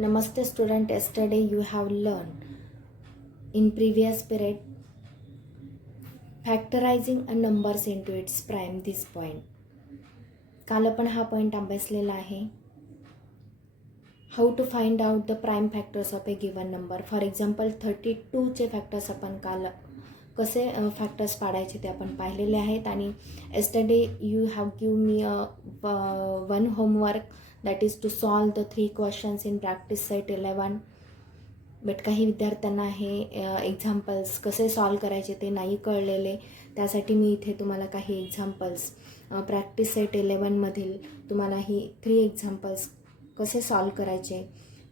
Namaste student, yesterday you have learned in previous period factorizing a numbers into its prime, this point. काल आपण हा point अभ्यासलेला आहे. How to find out the prime factors of a given number. For example 32 चे factors आपण काल कसे factors पाडायचे ते आपण पाहिलेले आहेत. आणि yesterday you have given me one homework, that is to solve the 3 questions in practice set 11. But काही विद्यार्थ्यांना हे एक्झाम्पल्स कसे सॉल्व करायचे ते नाही कळलेले. त्यासाठी मी इथे तुम्हाला काही एक्झाम्पल्स प्रॅक्टिस सेट 11मधील तुम्हाला ही 3 एक्झाम्पल्स कसे सॉल्व करायचे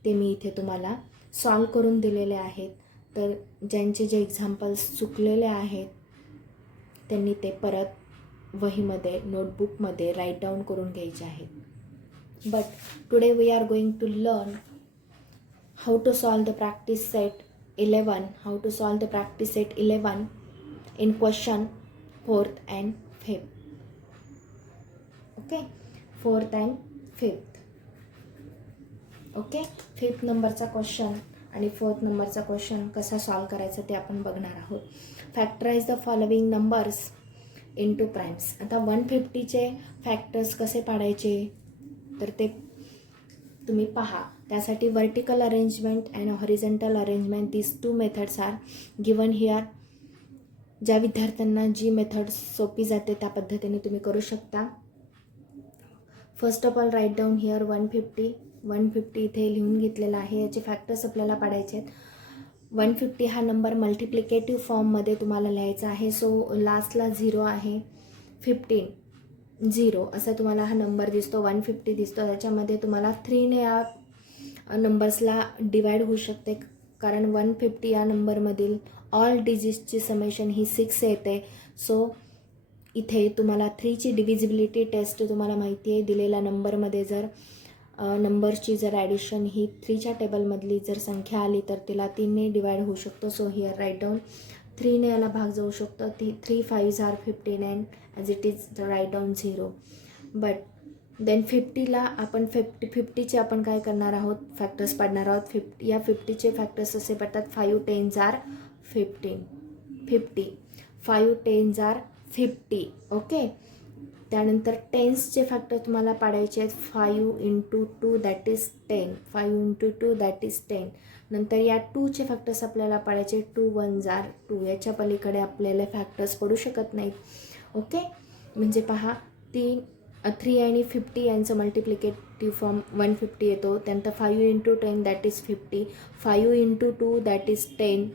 ते मी इथे तुम्हाला सॉल्व करून दिलेले आहेत. तर ज्यांचे जे एक्झाम्पल्स चुकलेले आहेत त्यांनी ते परत वहीमध्ये नोटबुकमध्ये राईट डाऊन करून घ्यायचे आहेत. But today we are going to learn how to solve the practice set 11, how to solve the practice set 11 in question 4th and 5th. Okay, 4th and 5th. Okay, 5th नंबरचा question आणि 4th नंबरचा question कसा solve करायचा ते आपण बघणार आहोत. Factorize the following numbers into primes. आता 150चे फॅक्टर्स कसे पाडायचे तर ते तुम्ही पहा. त्यासाठी vertical arrangement and horizontal arrangement, this 2 methods are given here. ज्या विद्यार्थ्यांना जी मेथड सोपी जाते त्या पद्धतीने तुम्ही करू शकता. First of all write down here 150 इथे लिहून घेतलेला आहे. याचे फॅक्टर्स आपल्याला पाडायचे आहेत. 150 हा नंबर मल्टिप्लिकेटिव्ह फॉर्ममध्ये तुम्हाला लिहायचा आहे. सो लास्टला 0 आहे. 15 0 असा तुम्हाला हा नंबर दिसतो. 150 दिसतो. त्याच्यामध्ये तुम्हाला 3ने या नंबर्सला डिवाइड होऊ शकते, कारण 150 या नंबरमधील ऑल डिजिट्सची समेशन ही 6 येते. सो इथे तुम्हाला 3ची डिव्हिजिबिलिटी टेस्ट तुम्हाला माहिती आहे. दिलेल्या नंबरमध्ये जर नंबर्सची जर ॲडिशन ही 3च्या टेबलमधली जर संख्या आली तर तिला 3ने डिवाइड होऊ शकतो. सो हिअर राईट डाऊन 3ने याला भाग जाऊ शकतो. 3 5s are 15 and as it is write down 0. But then 50ला आपण 50चे आपण काय करणार आहोत, फॅक्टर्स पाडणार आहोत. या 50चे फॅक्टर्स असे पडतात. 5 10s R 15 50 5 10s R 50. Okay, त्यानंतर टेन्सचे फॅक्टर तुम्हाला पाडायचे आहेत. 5 × 2 दॅट इज 10. 5 × 2 that is 10. नंतर या 2चे फॅक्टर्स आपल्याला पाडायचे. 2 1s आर 2. याच्या पलीकडे आपल्याला फॅक्टर्स पडू शकत नाहीत. ओके, म्हणजे पहा 3 आणि 50 यांचं मल्टिप्लिकेटिव्ह फॉर्म 150 येतो. त्यानंतर 5 × 10 that is 50. 5 × 2 that is 10.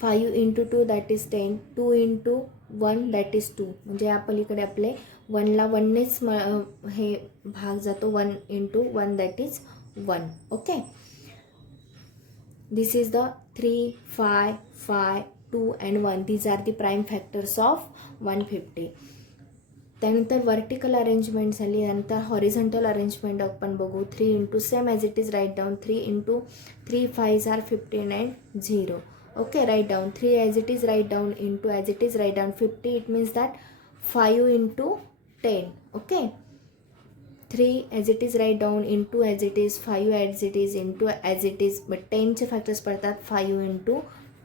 5 × 2 that is 10. 2 × 1 that is 2. म्हणजे या पलीकडे आपले 1ला 1नेच हे भाग जातो. 1 × 1 that is 1. Okay, this is the 3 5 5 2 and 1. These are the prime factors of 150. त्यानंतर वर्टिकल अरेंजमेंट झाली. नंतर हॉरिझॉन्टल अरेंजमेंट आपण बघू. 3 × same as it is write down. 3 × 3 5s are 15 and 0. Okay, write down 3 as it is write down into as it is write down 50. It means that 5 × 10. Okay, 3 as it is write down into as it is 5 as it is into as it is. But 10चे factors पडतात 5 ×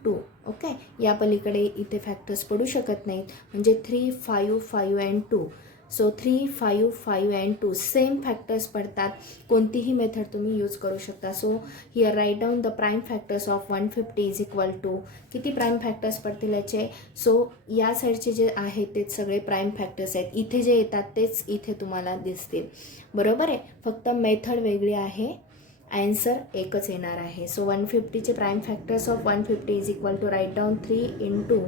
2. Okay, या पलीकडे इथे factors पडू शकत नाहीत. म्हणजे 3 5 5 and 2. So 3 5 5 and 2 same factors पडतात. कोणतीही मेथड तुम्ही यूज करू शकता. So here write down the prime factors of 150 is equal to किती प्राईम फॅक्टर्स पडतील याचे. सो या साईडचे जे आहेत ते सगळे प्राईम फॅक्टर्स आहेत. इथे जे येतात तेच इथे तुम्हाला दिसतील. बरोबर आहे, फक्त मेथड वेगळी आहे. ॲन्सर एकच येणार आहे. सो 150चे prime factors of 150 is equal to write down 3 ×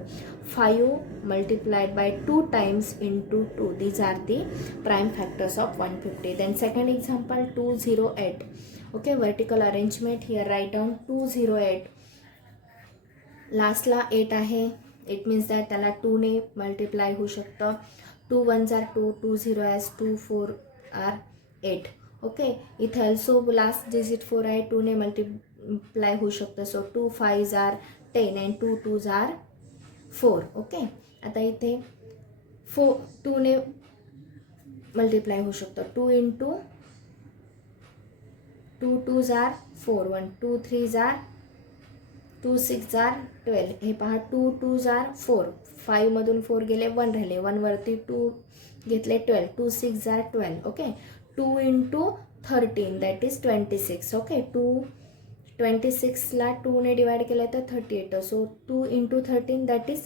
5 multiplied by 2 times into 2. These are the prime factors of 150. Then second example 208. Okay, vertical arrangement. Here write down 208. लास्टला 8 आहे. इट मीन्स दॅट त्याला 2ने multiply होऊ शकतं. 2 1s are 2. 2 0 as 2 4 are 8. Okay, इथे also last digit 4 आहे. 2ने multiply होऊ शकतं. So 2 5s are 10 and 2 2s are 4. Okay, आता इथे 2ने मल्टिप्लाय होऊ शकतं. 2 × 2 2s are 4, 1 2 3s are 2 6 are 12. हे पहा 2 2s are 4, 5 मधून 4 गेले 1 राहिले, 1 वरती 2 घेतले 12, 2 6 are 12. ओके, 2 into 13 दॅट इज 26. ओके, 26ला 2 ने डिवाइड केलं तर 38 येतं. So 2 into 13 that is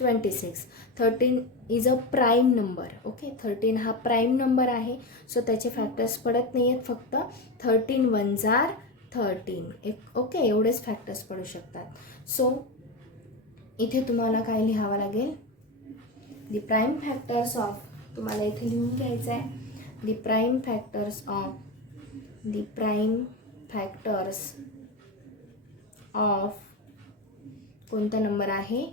26. 13 is a prime number. Okay, 13 हा प्राईम नंबर आहे. सो त्याचे फॅक्टर्स पडत नाही आहेत, फक्त 13 1s are 13. ओके, एवढेच फॅक्टर्स पडू शकतात. सो इथे तुम्हाला काय लिहावं लागेल, दी प्राईम फॅक्टर्स ऑफ, तुम्हाला इथे लिहून घ्यायचं आहे, दी प्राईम फॅक्टर्स ऑफ कोणता नंबर आहे,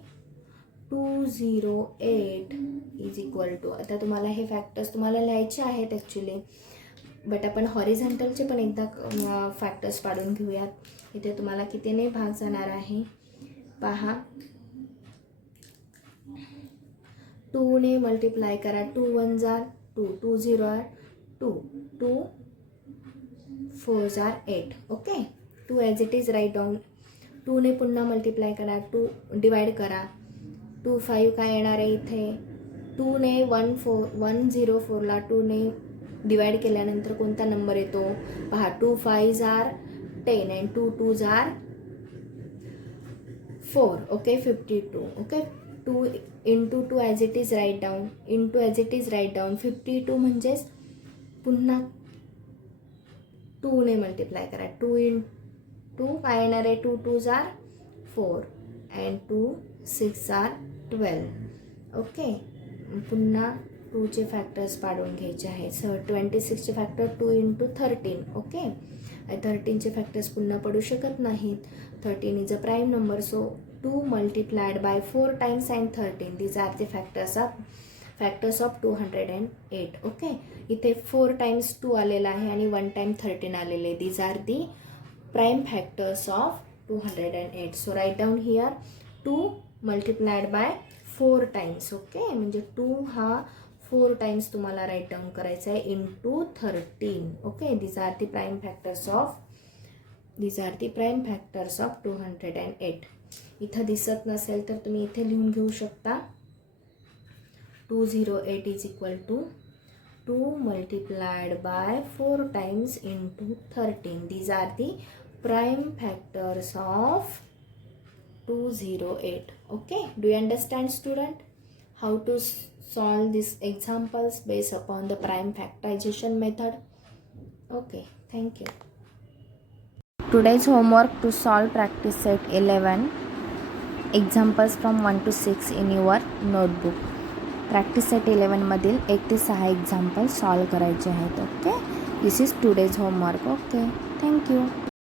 208 इज इक्वल टू, आता तुम्हाला हे फॅक्टर्स तुम्हाला लिहायचे आहेत ॲक्च्युली, बट आपण हॉरिझॉन्टलचे पण एकदा फॅक्टर्स पाडून घेऊयात. इथे तुम्हाला कितीने भाग जाणार आहे पहा, 2 ने मल्टिप्लाय करा, 2 1s are 2, 2 0 are 2, 2 4s are 8. Okay, 2 as it is write down. 2 ने पुन्हा मल्टिप्लाय करा, 2 डिवाइड करा, 2 5 काय येणार आहे इथे, 2 ने 104ला 2 ने डिवाइड केल्यानंतर कोणता नंबर येतो पहा, 2 5s are 10 and 2 2s are 4. Okay, 52. Okay, 2 into 2 as it is write down, into as it is write down, 52 म्हणजेच पुन्हा 2 ने मल्टिप्लाय करा, 2 into काय येणार आहे, 2 2s are 4 and 2 6 are 12. Okay, पुन्हा 2चे फॅक्टर्स पाडून घ्यायचे आहेत. 26चे फॅक्टर 2 into 13. ओके, 13चे फॅक्टर्स पुन्हा पडू शकत नाहीत. 13 is a prime number, so 2 multiplied by 4 times and 13. These are the factors of 208. Okay, इथे 4 times 2 आलेला आहे आणि 1 time 13 आलेले आहे. These are the prime factors of 208. So write down here 2 multiplied by 4 times. Okay, म्हणजे 2 हा 4 times तुम्हाला right down करायचा आहे into 13. Okay, these are the prime factors of 208. इथं दिसत नसेल तर तुम्ही इथे लिहून घेऊ शकता, 208 is equal to 2 multiplied by 4 times into 13. These are the prime factors of 208. Okay, do you understand, student, how to solve these examples based upon the prime factorization method? Okay, thank you. Today's homework to solve practice set 11 examples from 1 to 6 in your notebook. Practice set 11 मधील 1 ते 6 example solve करायचे आहेत. Okay, this is today's homework. Okay, thank you.